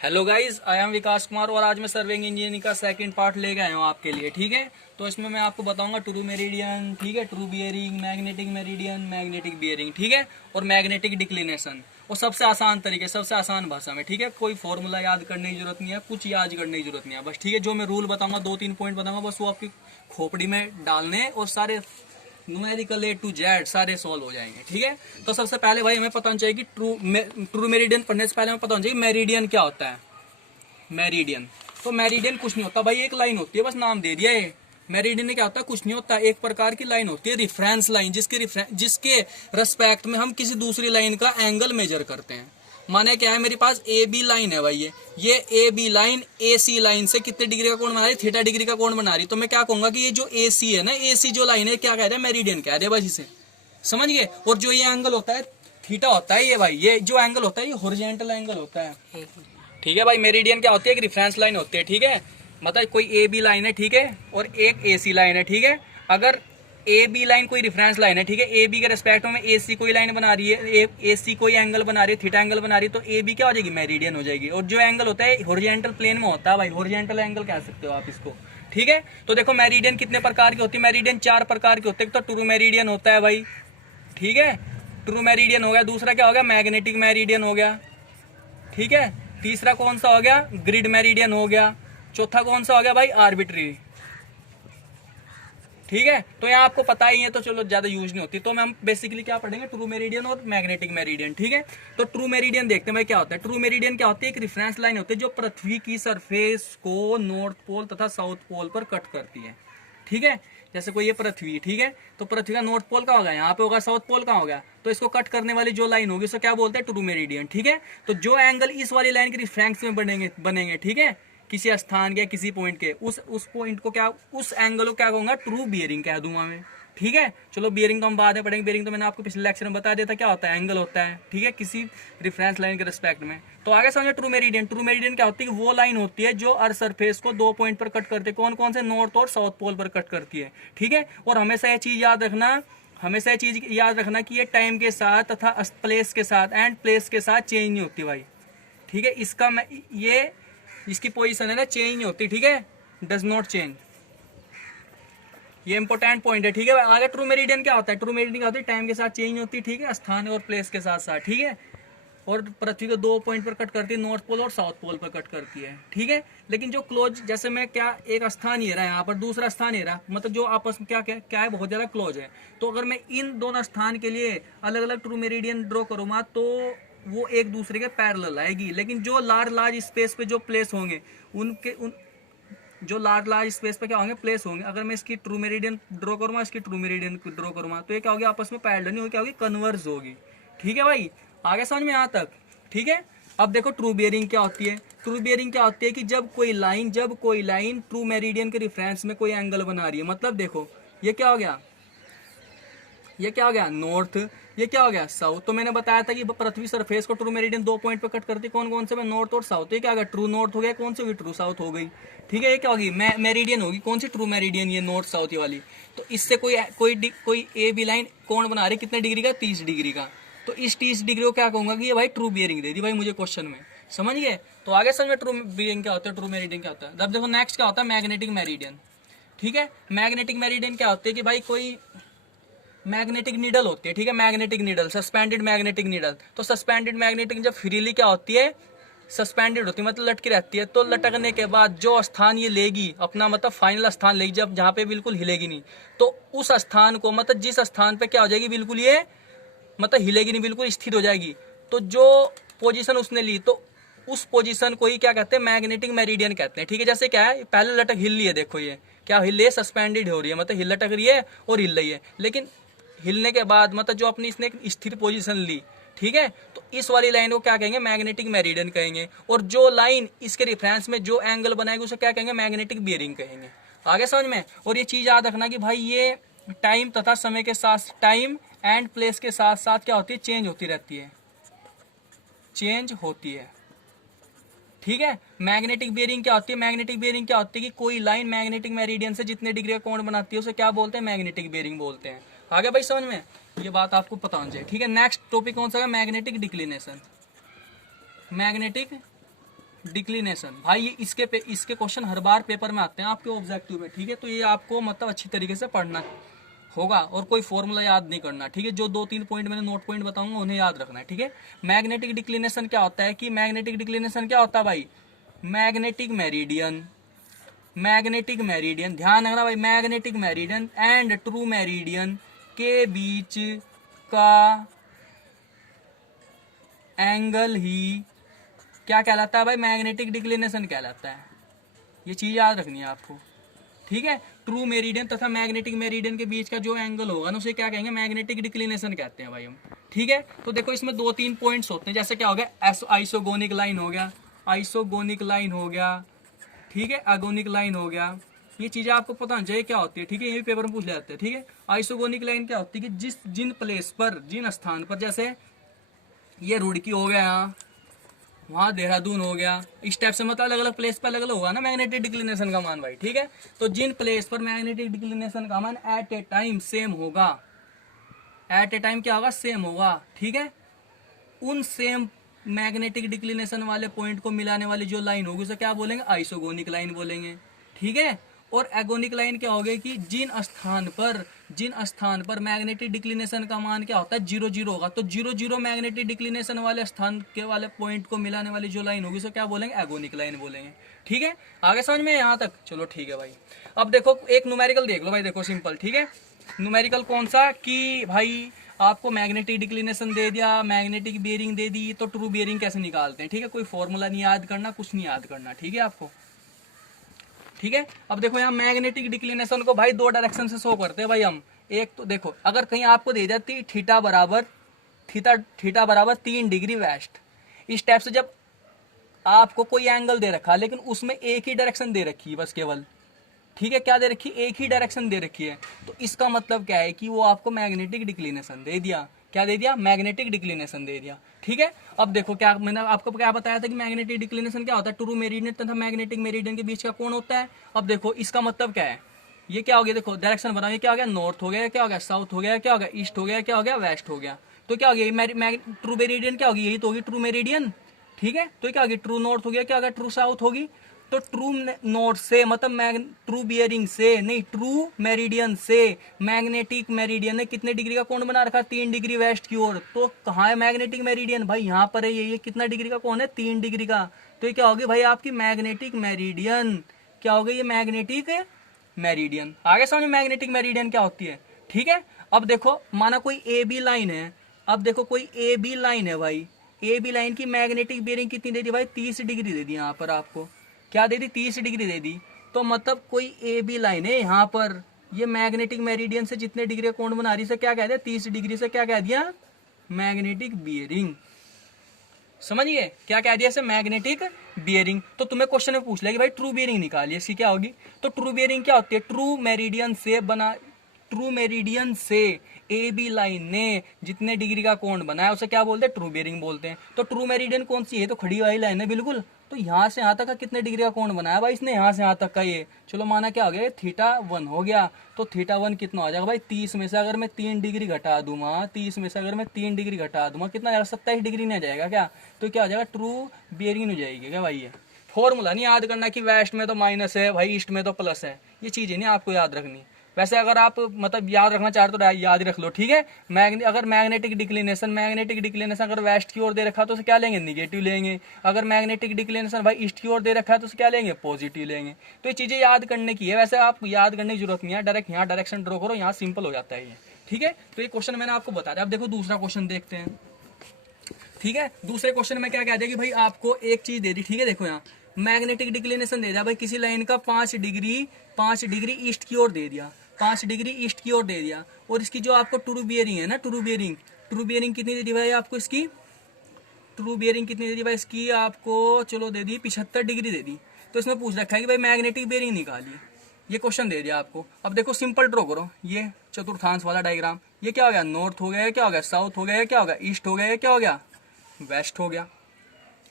Hello guys, I am विकास कुमार और आज मैं सर्विंग इंजीनियरिंग का सेकंड पार्ट लेके आया हूँ आपके लिए। ठीक है, तो इसमें मैं आपको बताऊंगा ट्रू मेरिडियन, ठीक है, true bearing, magnetic meridian, magnetic bearing, ठीक है, और मैग्नेटिक डिक्लिनेशन। और सबसे आसान तरीके, सबसे आसान भाषा में, ठीक है। कोई फॉर्मूला याद करने की जरूरत नहीं है, कुछ याद करने की जरूरत नहीं है, बस ठीक है। जो मैं रूल बताऊंगा, 2-3 पॉइंट बताऊंगा, बस वो आपकी खोपड़ी में डालने और सारे न्यूमेरिकल A to Z सारे सॉल्व हो जाएंगे। ठीक है, तो सबसे पहले भाई हमें पता होना चाहिए कि ट्रू मेरिडियन पढ़ने से पहले हमें पता होना चाहिए मेरिडियन क्या होता है। मेरिडियन, तो मेरिडियन कुछ नहीं होता भाई, एक लाइन होती है, बस नाम दे दिया है। मेरिडियन क्या होता है? कुछ नहीं होता, एक प्रकार की लाइन होती है, रिफरेंस लाइन, जिसके रेस्पेक्ट में हम किसी दूसरी लाइन का एंगल मेजर करते हैं। माने क्या है, मेरे पास ए बी लाइन है भाई, ये A B line A C line से कितने डिग्री का कोण बना रही? थीटा डिग्री का कोण बना रही। तो मैं क्या कहूंगा कि ये जो ए सी है ना, ए सी जो लाइन है, क्या कह रहे हैं? मेरिडियन कह रहे हैं बस इसे, समझ गए। और जो ये एंगल होता है थीटा होता है, ये भाई ये जो एंगल होता है ये हॉरिजॉन्टल एंगल होता है। ठीक है भाई, मेरिडियन क्या होती है? एक रेफरेंस लाइन होती है, ठीक है। मतलब कोई ए बी लाइन है, ठीक है, और एक ए सी लाइन है, ठीक है। अगर ए बी लाइन कोई रेफरेंस लाइन है, ठीक है, ए बी के रेस्पेक्ट में ए सी कोई लाइन बना रही है, ए सी कोई एंगल बना रही है, थीटा एंगल बना रही है, तो ए बी क्या हो जाएगी? मेरिडियन हो जाएगी। और जो एंगल होता है हॉरिजॉन्टल प्लेन में होता है भाई, हॉरिजॉन्टल एंगल कह सकते हो आप इसको। ठीक है, तो देखो मेरिडियन कितने प्रकार की होती है? मेरिडियन 4 प्रकार के होते हैं। तो ट्रू मेरिडियन होता है भाई, ठीक है, ट्रू मेरिडियन हो गया। दूसरा क्या हो गया? मैग्नेटिक मेरिडियन हो गया, ठीक है। तीसरा कौन सा हो गया? ग्रिड मेरिडियन हो गया। चौथा कौन सा हो गया भाई? आर्बिट्री। ठीक है, तो यहाँ आपको पता ही है, तो चलो ज्यादा यूज नहीं होती। तो हम बेसिकली क्या पढ़ेंगे? ट्रू मेरिडियन और मैग्नेटिक मेरिडियन। ठीक है, तो ट्रू मेरिडियन देखते हैं भाई क्या होता है। ट्रू मेरिडियन क्या होती है? एक रेफरेंस लाइन होती है जो पृथ्वी की सरफेस को नॉर्थ पोल तथा साउथ पोल पर कट करती है। ठीक है, जैसे कोई ये पृथ्वी, ठीक है, तो पृथ्वी का नॉर्थ पोल कहाँ होगा? यहाँ पे होगा। साउथ पोल कहाँ होगा? तो इसको कट करने वाली जो लाइन होगी उसको क्या बोलते हैं? True meridian. ठीक है, तो जो एंगल इस वाली लाइन के रिफ्रैक्स में बनेंगे, ठीक है, किसी स्थान के किसी पॉइंट के, उस पॉइंट को क्या, उस एंगल को क्या कहूंगा? ट्रू बियरिंग कह दूंगा मैं। ठीक है, चलो बियरिंग तो हम बाद में पढ़ेंगे। बियरिंग तो मैंने आपको पिछले लेक्चर में बता दिया था, क्या होता है? एंगल होता है, ठीक है, किसी रेफरेंस लाइन के रिस्पेक्ट में। तो आगे समझो ट्रू मेरिडियन। ट्रू मेरिडियन क्या होती है? वो लाइन होती है जो अर्थ सरफेस को 2 पॉइंट पर कट करते हैं। कौन कौन से? नॉर्थ और साउथ पोल पर कट करती है। ठीक है, और हमेशा ये चीज याद रखना, हमेशा ये चीज याद रखना कि ये टाइम के साथ तथा प्लेस के साथ एंड प्लेस के साथ चेंज नहीं होती भाई। ठीक है, इसका मैं ये इसकी पोजीशन है ना, चेंज नहीं होती। ठीक है, डज नॉट चेंज, ये इंपॉर्टेंट पॉइंट है। ठीक है, आगे ट्रू मेरिडियन क्या होता है? ट्रू मेरिडियन क्या होती है? टाइम के साथ चेंज नहीं होती, ठीक है, स्थान और प्लेस के साथ साथ, ठीक है, और पृथ्वी को 2 पॉइंट पर कट करती है, नॉर्थ पोल और साउथ पोल पर कट करती है। ठीक है, लेकिन जो क्लोज, जैसे मैं क्या, एक स्थान ही रहा है यहाँ पर, दूसरा स्थान ही रहा, मतलब जो आपस में क्या है, बहुत ज्यादा क्लोज है। तो अगर मैं इन दोनों स्थान के लिए अलग अलग ट्रू मेरिडियन ड्रॉ करूंगा तो वो एक दूसरे के पैरेलल आएगी। लेकिन जो लार्ज स्पेस पे जो प्लेस होंगे, जो लार्ज स्पेस पे क्या होंगे? प्लेस होंगे। अगर मैं इसकी ट्रू मेरिडियन ड्रॉ करूंगा, इसकी ट्रू मेरिडियन ड्रॉ करूंगा, तो ये क्या होगी? आपस में पैरेलल नहीं होगी, क्या होगी? कन्वर्ज होगी। ठीक है भाई, आगे समझ में यहाँ तक? ठीक है, अब देखो ट्रू बियरिंग क्या होती है। ट्रू बियरिंग क्या होती है कि जब कोई लाइन ट्रू मेरिडियन के रेफरेंस में कोई एंगल बना रही है। मतलब देखो, ये क्या हो गया? ये क्या हो गया? नॉर्थ। ये क्या हो गया? साउथ। तो मैंने बताया था कि पृथ्वी सरफेस को ट्रू मेरिडियन 2 पॉइंट पे कट करती है। कौन कौन से? नॉर्थ और साउथ। ये क्या हो गया? ट्रू नॉर्थ हो गया। कौन सी होगी? ट्रू साउथ हो गई। ठीक है, ये क्या होगी? मेरिडियन होगी। कौन सी? ट्रू मेरिडियन, ये नॉर्थ साउथ वाली। तो इससे कोई ए बी लाइन कौन बना रही? कितने डिग्री का? 30 डिग्री का। तो इस 30 डिग्री को क्या कहूंगा कि ये भाई ट्रू बियरिंग दे दी भाई मुझे क्वेश्चन में, समझ गए? तो आगे समझ में ट्रू बियरिंग क्या होता है, ट्रू मेरिडियन क्या होता है। अब देखो नेक्स्ट क्या होता है? Magnetic meridian. ठीक है, मैग्नेटिक मेरिडियन क्या होती है कि भाई कोई मैग्नेटिक नीडल होती है, ठीक है, magnetic needle, suspended magnetic needle. तो सस्पेंडेड मैग्नेटिक जब फ्रीली क्या होती है? सस्पेंडेड होती है, मतलब लटकी रहती है। तो लटकने के बाद जो स्थान ये लेगी अपना, मतलब फाइनल स्थान लेगी, जब जहाँ पे बिल्कुल हिलेगी नहीं, तो उस स्थान को, मतलब जिस स्थान पे क्या हो जाएगी? बिल्कुल ये, मतलब हिलेगी नहीं, बिल्कुल स्थिर हो जाएगी। तो जो पोजीशन उसने ली, तो उस पोजीशन को ही क्या कहते हैं? मैग्नेटिक मेरिडियन कहते हैं। ठीक है, जैसे क्या है, पहले लटक हिल रही है, देखो ये क्या हिल रही है? सस्पेंडेड हो रही है, मतलब हिल लटक रही है और हिल रही है। लेकिन हिलने के बाद, मतलब जो अपनी इसने स्थिर पोजीशन ली, ठीक है, तो इस वाली लाइन को क्या कहेंगे? मैग्नेटिक मेरिडियन कहेंगे। और जो लाइन इसके रेफरेंस में जो एंगल बनाएगी उसे क्या कहेंगे? मैग्नेटिक बियरिंग कहेंगे। आगे समझ में? और ये चीज याद रखना कि भाई ये टाइम तथा समय के साथ, टाइम एंड प्लेस के साथ साथ क्या होती है? चेंज होती रहती है, चेंज होती है। ठीक है, मैग्नेटिक बियरिंग क्या होती है? मैग्नेटिक बियरिंग क्या होती है कि कोई लाइन मैग्नेटिक मेरिडियन से जितने डिग्री का कोण बनाती है उसे क्या बोलते हैं? मैग्नेटिक बियरिंग बोलते हैं। आगे भाई समझ में? ये बात आपको पता होनी चाहिए। ठीक है, नेक्स्ट टॉपिक कौन सा है? Magnetic declination. मैग्नेटिक डिक्लिनेशन भाई ये इसके क्वेश्चन हर बार पेपर में आते हैं आपके ऑब्जेक्टिव में, ठीक है। तो ये आपको मतलब अच्छी तरीके से पढ़ना होगा और कोई फॉर्मूला याद नहीं करना, ठीक है। जो 2-3 पॉइंट मैंने नोट पॉइंट बताऊंगा उन्हें याद रखना है, ठीक है। मैग्नेटिक डिक्लिनेशन क्या होता है कि मैग्नेटिक डिक्लिनेशन क्या होता है भाई, मैग्नेटिक मेरिडियन, मैग्नेटिक मेरिडियन ध्यान रखना भाई, magnetic meridian and true meridian के बीच का एंगल ही क्या कहलाता है भाई, मैग्नेटिक डिक्लिनेशन कहलाता है। ये चीज याद रखनी है आपको, ठीक है। ट्रू मेरिडियन तथा मैग्नेटिक मेरिडियन के बीच का जो एंगल होगा ना उसे क्या कहेंगे, मैग्नेटिक डिक्लिनेशन कहते हैं भाई हम, ठीक है। तो देखो इसमें 2-3 पॉइंट्स होते हैं, जैसे क्या हो गया, आइसोगोनिक लाइन हो गया, आइसोगोनिक लाइन हो गया, ठीक है, आगोनिक लाइन हो गया। ये चीजें आपको पता होनी चाहिए क्या होती है, ठीक है। ये भी पेपर में पूछ ले जाते हैं, ठीक है। आइसोगोनिक लाइन क्या होती है कि जिन प्लेस पर, जिन स्थान पर, जैसे ये रुड़की हो गया, यहाँ वहां देहरादून हो गया, इस टाइप से मतलब अलग अलग प्लेस पर अलग अलग होगा ना मैग्नेटिक डिक्लिनेशन का मान भाई, ठीक है। तो जिन प्लेस पर मैग्नेटिक डिक्लिनेशन का मान एट ए टाइम सेम होगा, एट ए टाइम क्या होगा, सेम होगा, ठीक है। उन सेम मैग्नेटिक डिक्लिनेशन वाले पॉइंट को मिलाने वाली जो लाइन होगी उसे क्या बोलेंगे, आइसोगोनिक लाइन बोलेंगे, ठीक है। और एगोनिक लाइन क्या होगी कि जिन स्थान पर मैग्नेटिक डिक्लिनेशन का मान क्या होता है, 0-0 होगा, तो 0-0 मैग्नेटिक डिक्लिनेशन वाले स्थान के वाले पॉइंट को मिलाने वाली जो लाइन होगी उसे क्या बोलेंगे, एगोनिक लाइन बोलेंगे, ठीक है। आगे समझ में यहाँ तक, चलो ठीक है भाई। अब देखो एक न्यूमेरिकल देख लो भाई, देखो सिंपल, ठीक है। न्यूमेरिकल कौन सा कि भाई आपको मैग्नेटिक डिक्लिनेशन दे दिया, मैग्नेटिक बियरिंग दे दी, तो ट्रू बियरिंग कैसे निकालते हैं, ठीक है। कोई फॉर्मूला नहीं याद करना, कुछ नहीं याद करना, ठीक है आपको, ठीक है। अब देखो यहाँ मैग्नेटिक डिक्लिनेशन को भाई 2 डायरेक्शन से शो करते हैं भाई हम। एक तो देखो अगर कहीं आपको दे जाती थीटा बराबर 3 डिग्री वेस्ट, इस टाइप से जब आपको कोई एंगल दे रखा लेकिन उसमें एक ही डायरेक्शन दे रखी है बस केवल, ठीक है, क्या दे रखी, एक ही डायरेक्शन दे रखी है, तो इसका मतलब क्या है कि वो आपको मैग्नेटिक डिक्लिनेशन दे दिया, क्या दे दिया, मैग्नेटिक डिक्लिनेशन दे दिया, ठीक है। अब देखो क्या मैंने आपको क्या बताया था कि मैग्नेटिक डिक्लिनेशन क्या होता है, ट्रू मेरिडियन तथा मैग्नेटिक मेरिडियन के बीच का कोण होता है। अब देखो इसका मतलब क्या है, ये क्या हो गया, देखो डायरेक्शन बनाओ, ये क्या हो गया, नॉर्थ हो गया, क्या हो गया, साउथ हो गया, क्या हो गया, ईस्ट हो गया, क्या हो गया, वेस्ट हो गया। तो क्या हो गया, ट्रू मेरिडियन क्या होगी, यही तो होगी ट्रू मेरिडियन, ठीक है। तो क्या होगी, ट्रू नॉर्थ हो गया, क्या हो गया, ट्रू साउथ होगी। तो ट्रू नॉर्थ से मतलब ट्रू बियरिंग से नहीं, ट्रू मेरिडियन से मैग्नेटिक मेरिडियन ने कितने डिग्री का कोण बना रखा, 3 डिग्री वेस्ट की ओर। तो कहाँ है मैग्नेटिक मेरिडियन भाई, यहाँ पर है, ये कितना डिग्री का कोण है, 3 डिग्री का। तो ये क्या होगी भाई आपकी मैग्नेटिक मेरिडियन, क्या हो गई, ये मैग्नेटिक मेरिडियन। आगे समझ मैग्नेटिक मेरिडियन क्या होती है, ठीक है। अब देखो माना कोई ए बी लाइन है, अब देखो कोई ए बी लाइन है भाई, ए बी लाइन की मैग्नेटिक बियरिंग कितनी दे दी भाई, 30 डिग्री दे दी, यहाँ पर आपको क्या दे दी, 30 डिग्री दे दी। तो मतलब कोई ए बी लाइन है यहाँ पर, ये मैग्नेटिक मेरिडियन से जितने डिग्री का कोण बना रही है क्या कह दिया, 30 डिग्री से क्या कह दिया, मैग्नेटिक बियरिंग। समझिए क्या कह दिया, मैग्नेटिक बियरिंग। तो तुम्हें क्वेश्चन में पूछ लेगी भाई ट्रू बियरिंग निकालिए, इसकी क्या होगी। तो ट्रू बियरिंग क्या होती है, ट्रू मेरिडियन से ए बी लाइन ने जितने डिग्री का कोण बनाया उसे क्या बोलते हैं, ट्रू बियरिंग बोलते हैं। तो ट्रू मेरिडियन कौन सी है, तो खड़ी वाली लाइन है बिल्कुल। तो यहाँ से यहाँ तक का कितने डिग्री का कोण बनाया भाई इसने, यहाँ से यहाँ तक का, ये चलो माना क्या हो गया, θ1 हो गया। तो θ1 कितना हो जाएगा भाई, 30 में से अगर मैं 3 डिग्री घटा दूंगा, 30 में से अगर मैं 3 डिग्री घटा दूंगा कितना जाएगा, 27 डिग्री नहीं जाएगा क्या। तो क्या हो जाएगा, ट्रू बियरिंग हो जाएगी क्या भाई। ये फॉर्मूला नहीं याद करना कि वेस्ट में तो माइनस है भाई, ईस्ट में तो प्लस है, ये चीजें नहीं आपको याद रखनी। वैसे अगर आप मतलब याद रखना चाहते तो याद ही रख लो, ठीक है। अगर मैग्नेटिक डिक्लिनेशन अगर वेस्ट की ओर दे रखा तो उसे क्या लेंगे, निगेटिव लेंगे। अगर मैग्नेटिक डिक्लिनेशन भाई ईस्ट की ओर दे रखा है तो उसे क्या लेंगे, पॉजिटिव लेंगे। तो ये चीजें याद करने की है, वैसे आप याद करने की जरूरत नहीं है, डायरेक्ट यहाँ डायरेक्शन ड्रॉ करो, यहाँ सिंपल हो जाता है ये, ठीक है। तो ये क्वेश्चन मैंने आपको बता दिया। अब देखो दूसरा क्वेश्चन देखते हैं, ठीक है। दूसरे क्वेश्चन में क्या कह दिया कि भाई आपको एक चीज दे दी, ठीक है। देखो यहाँ मैग्नेटिक डिक्लिनेशन दे दिया भाई, किसी लाइन का 5 डिग्री ईस्ट की ओर दे दिया, 5 डिग्री ईस्ट की ओर दे दिया। और इसकी जो आपको ट्रू बियरिंग है ना, ट्रू बियरिंग कितनी दे दी भाई आपको, इसकी ट्रू बियरिंग कितनी दे दी भाई इसकी आपको, चलो दे दी 75 डिग्री दे दी। तो इसमें पूछ रखा है कि भाई मैग्नेटिक बियरिंग निकालिए, ये क्वेश्चन दे दिया आपको। अब देखो सिंपल ड्रॉ करो, ये चतुर्थांश वाला डायग्राम, ये क्या हो गया, नॉर्थ हो गया, क्या हो गया, साउथ हो गया, क्या हो गया, ईस्ट हो गया, क्या हो गया, वेस्ट हो गया।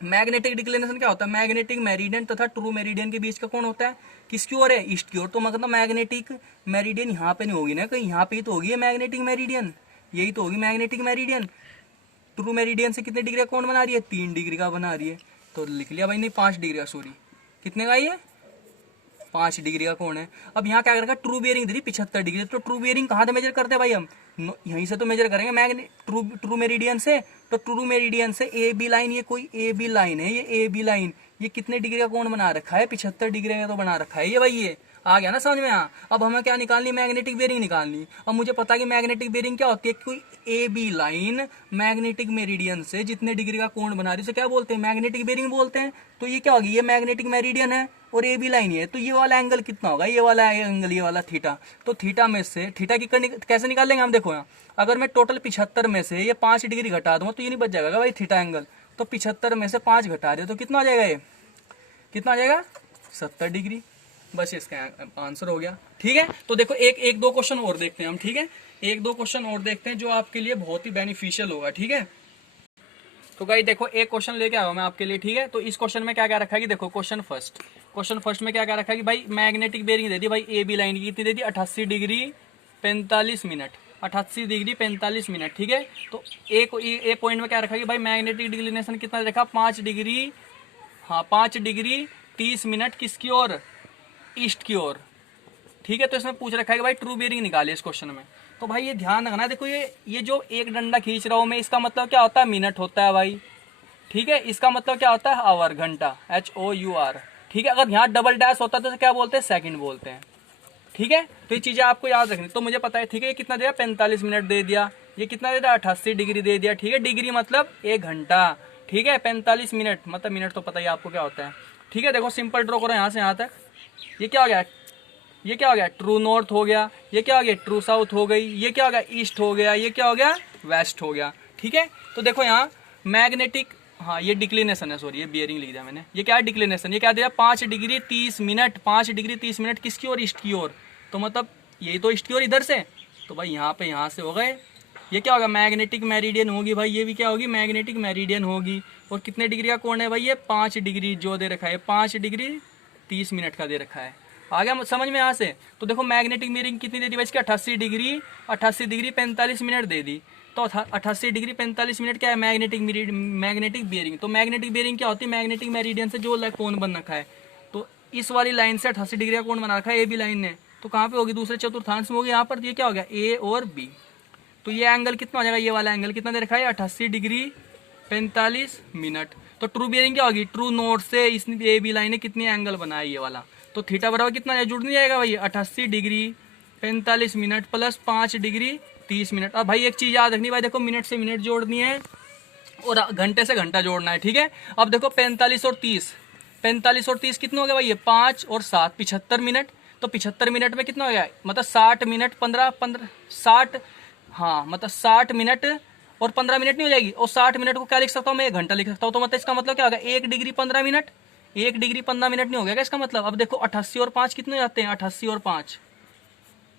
मैग्नेटिक डिक्लिनेशन क्या होता है, मैग्नेटिक मेरिडियन तथा ट्रू मेरिडियन के बीच का कोण होता है, किसकी ओर है, ईस्ट की ओर। तो मतलब मैग्नेटिक मेरिडियन यहाँ पे नहीं होगी ना, कहीं यहाँ पे ही तो होगी मैग्नेटिक मेरिडियन, यही तो होगी मैग्नेटिक मेरिडियन। ट्रू मेरिडियन से कितने डिग्री का कोण बना रही है, 3 डिग्री का बना रही है। तो लिख लिया भाई, नहीं 5 डिग्री का, सॉरी कितने का ये 5 डिग्री का कोण है। अब यहाँ क्या करेगा, ट्रू बियरिंग दे दी 75 डिग्री, तो ट्रू बियरिंग कहाँ से मेजर करते हैं भाई हम, यहीं से तो मेजर करेंगे ट्रू मेरिडियन से। तो ट्रू मेरिडियन से ए बी लाइन, ये कोई ए बी लाइन है, ये ए बी लाइन, ये कितने डिग्री का कोण बना रखा है, 75 डिग्री का तो बना रखा है ये भाई। ये आ गया ना समझ में। अब हमें क्या निकालनी, मैग्नेटिक बेरिंग निकालनी। अब मुझे पता है कि मैग्नेटिक बेरिंग क्या होती है, कोई A B line magnetic meridian से जितने डिग्री का कोण बना रही है उसे क्या बोलते हैं, मैग्नेटिक बेरिंग बोलते हैं। तो ये क्या होगी, ये मैग्नेटिक मेरिडियन है और ए बी लाइन है, तो ये वाला एंगल कितना होगा, ये वाला एंगल, ये वाला थीटा। तो थीटा में से थीटा की कैसे निकाल लेंगे हम, देखो यहाँ अगर मैं टोटल 75 में से ये 5 डिग्री घटा दूंगा तो ये नहीं बच जाएगा भाई थीटा एंगल। तो 75 में से 5 घटा दे तो कितना आ जाएगा, ये कितना आ जाएगा 70 डिग्री। बस इसका आंसर हो गया। ठीक है, तो देखो एक दो क्वेश्चन और देखते हैं हम। ठीक है, एक दो क्वेश्चन और देखते हैं जो आपके लिए बहुत ही बेनिफिशियल होगा। ठीक है, तो गाइस देखो एक क्वेश्चन लेके आया हूं मैं आपके लिए। ठीक है, तो इस क्वेश्चन में क्या क्या रखा है कि देखो क्वेश्चन फर्स्ट में क्या क्या रखा है कि भाई मैग्नेटिक बेरिंग दे दी भाई ए बी लाइन की, कितनी दे दी 88 डिग्री 45 मिनट, 88 डिग्री 45 मिनट। ठीक है, तो एक पॉइंट में क्या रखा है कि भाई मैग्नेटिक डिक्लिनेशन कितना देखा 5 डिग्री, हाँ 5 डिग्री 30 मिनट किसकी ओर, ईस्ट की ओर। ठीक है, तो इसमें पूछ रखा है कि भाई ट्रू बेरिंग निकाले इस क्वेश्चन में। तो भाई ये ध्यान रखना, देखो ये जो एक डंडा खींच रहा हूं मैं, इसका मतलब क्या होता है, मिनट होता है भाई। ठीक है, इसका मतलब क्या होता है, आवर, घंटा, HOUR। ठीक है, अगर यहाँ डबल डैश होता है तो क्या बोलते हैं, सेकंड बोलते हैं। ठीक है, तो ये चीजें आपको याद रखनी। तो मुझे पता है, ठीक है, ये कितना दिया 45 मिनट दे दिया, ये कितना दे दिया 88 डिग्री दे दिया। ठीक है, डिग्री मतलब 1 घंटा। ठीक है, 45 मिनट मतलब मिनट तो पता ही आपको क्या होता है। ठीक है, देखो सिंपल ड्रॉ करो यहाँ से यहाँ तक। ये क्या हो गया, ये क्या हो गया, ट्रू नॉर्थ हो गया। ये क्या हो गया, ट्रू साउथ हो गई। ये क्या हो गया, ईस्ट हो गया। ये क्या हो गया, वेस्ट हो गया। ठीक है, तो देखो यहाँ मैग्नेटिक, हाँ ये डिक्लिनेशन है, सॉरी ये बियरिंग लिख दिया मैंने। ये क्या है, डिक्लिनेशन। ये क्या दिया 5 डिग्री 30 मिनट, 5 डिग्री 30 मिनट किसकी ओर, ईस्ट की ओर। तो मतलब यही तो ईस्ट की ओर इधर से, तो भाई यहाँ पे यहाँ से हो गए। ये क्या होगा, मैग्नेटिक मेरिडियन होगी भाई, ये भी क्या होगी, मैग्नेटिक मेरिडियन होगी। और कितने डिग्री का कोण है भाई, ये 5 डिग्री जो दे रखा है, 5 डिग्री 30 मिनट का दे रखा है। आ गया समझ में यहाँ से। तो देखो मैग्नेटिक बेरिंग कितनी दे दी भाई इसकी, 88 डिग्री 45 मिनट दे दी। तो 88 डिग्री 45 मिनट क्या है, मैग्नेटिक बेरिंग। तो मैग्नेटिक बेरिंग क्या होती है, मैग्नेटिक मेरिडियन से जो कोण बन रखा है, तो इस वाली लाइन से 88 डिग्री का कोण बना रखा है ए बी लाइन ने, तो कहाँ पे होगी, दूसरे चतुर्थांश में होगी। यहाँ पर ये क्या हो गया, ए और बी। तो ये एंगल कितना हो जाएगा, ये वाला एंगल कितना दे रखा है, 88 डिग्री 45 मिनट। तो ट्रू बियरिंग क्या होगी, ट्रू नॉर्थ से इस ए बी लाइन ने कितनी एंगल बनाया ये वाला, तो थीटा बराबर कितना जुड़ नहीं जाएगा भाई, 88 degree 45 minute plus 5 degree 30 minute. अब भाई एक चीज याद रखनी भाई, देखो मिनट से मिनट जोड़नी है और घंटे से घंटा जोड़ना है। ठीक है, अब देखो 45 और 30 कितना हो गया भाई, ये 5 और 7 75 मिनट। तो 75 मिनट में कितना हो गया, मतलब 60 मिनट 60, हाँ मतलब 60 मिनट और 15 मिनट नहीं हो जाएगी। और 60 मिनट को क्या लिख सकता हूँ मैं, 1 घंटा लिख सकता हूँ। तो मतलब इसका मतलब क्या होगा, 1 डिग्री 15 मिनट, 1 डिग्री 15 मिनट नहीं हो गया क्या इसका मतलब। अब देखो 88 और 5 कितने हो जाते हैं, 88 और 5,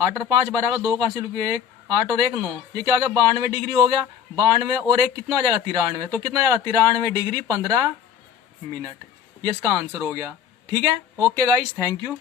8 और 5 12 का 2 कहाँ से लुके 1, 8 और 1 9, ये क्या हो गया 92 डिग्री हो गया। 92 और 1 कितना हो जाएगा 93, तो कितना जाएगा 93 डिग्री 15 मिनट। ये इसका आंसर हो गया। ठीक है, ओके गाइस, थैंक यू।